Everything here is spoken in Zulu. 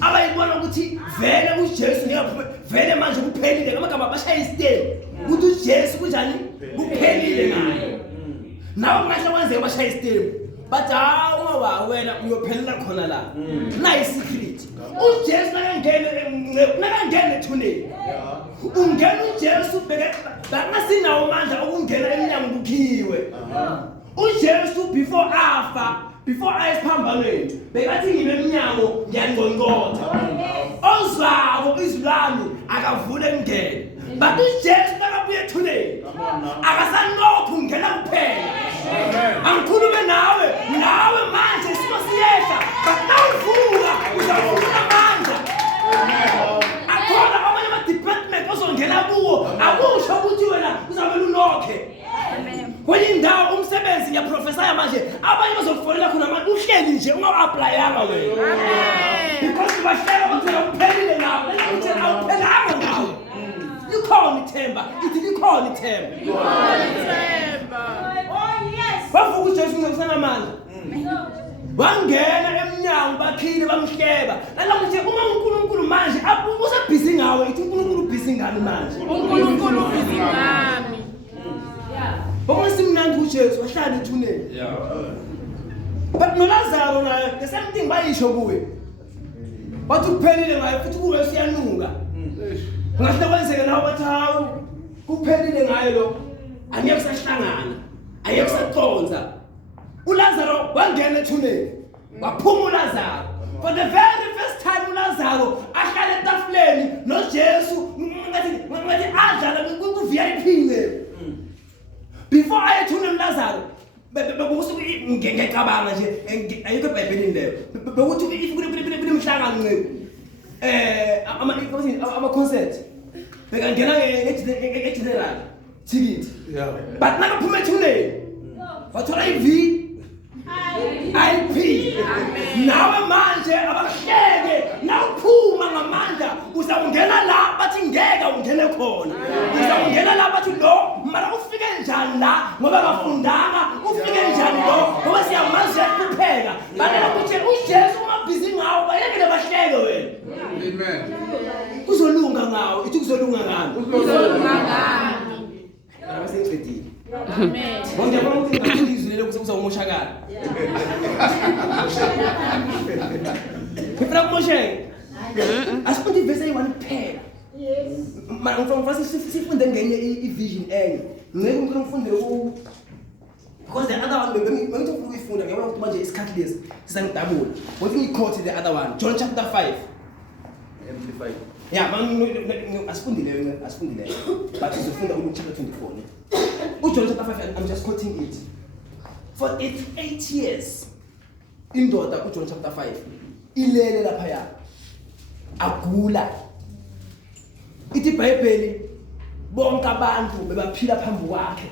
abayibona ukuthi vele uJesu ngiyaphume vele manje kuphelile amagama bashaya istem ukuthi uJesu kunjani kuphelile naye nawe ngahle kwenzeka bashaya istem but uma wena uyophelela khona la nayi secret uJesu nakangena ethuneni ungena uJesu bheke bakusinawo manje ukungena eminyango kukhiwe uJesu before ayesiphambanweni bekathi ngineminyango ngiyangqongqotha ozako izilwami akavule ngene but uJesu nakabuye ethuneni akasanokho ungena kuphela angikhulume nawe manje simo siyehla but nawuvuka uzawufuna amandla akhona amanye ama-department ozongena kuwo akusho ukuthi wena uzawumele unokhe kwenye indawo umsebenzi ngiyaprofesaya manje abanye bazokufonela khona manje uhleli nje ungawu-aplayanga wena because bahleka bathela uphelile nawe ukuthi awuphelanga nawe likhona ithemba ithi likhona ithemba bavuka uJesu ngekusanamandla wangena emnyango bakhile bamhleba nalokuthi uma uNkulunkulu manje usebhizi ngawe ithi uNkulunkulu ubhizi ngani manje uNkulunkulu ubhizi ngami Bokusimnandi uJesu wahlala ethuneni but noLazaro naye the same thing bayisho kuwe bathi kuphelile ngaye futhi kuwe siyanuka ngahle kwenzeke nawe bathi hawu kuphelile ngaye lo angeke sahlangana ayeke saconza uLazaro wangena ethuneni waphuma uLazaro for the very first time uLazaro ahlala etafuleni noJesu ngathi adlala ku-VIP nge before ayethuna uLazaro bekusuke ngecabanga nje ayikho eBhayibhelini leyo bekuthi kunemhlangano ama concert bekangena ngegeneral ticket but nakaphuma ethuneni wathola iVIP nawe manje abahleke nawuphuma ngamandla uzawungena la bathi ngeke ungene khona uzawungena la bathi lo mara ufike njani la ngoba ngafundanga ufike njani lo ngoba siyamazi kuphela balela ukuthi uJesu umabhizi ngawo bayekele bahleke wena amen kuzolunga ngawo ithi kuzolunga ngani abasencedile amen bonke abantu ngizwile ukuthi uzawumoshakala Kifra kumosheka asifundi ivese ayi-1 kuphela mara ngifuna sifunde ngenye i-vision enye ngeke ngifundele because the other one bengithi ufuna uyifunda ngiyabona ukuthi manje isikhathi lesi sisangidabula ngokuthi ngiyikhothe the other one John chapter 5 amplified asifundile but sizofunda uLuke chapter 24 John chapter 5 I'm just quoting it for 8 years indoda John chapter 5 ilele lapha ya agula ithi iBhayibheli bonke abantu bebaphila phambi kwakhe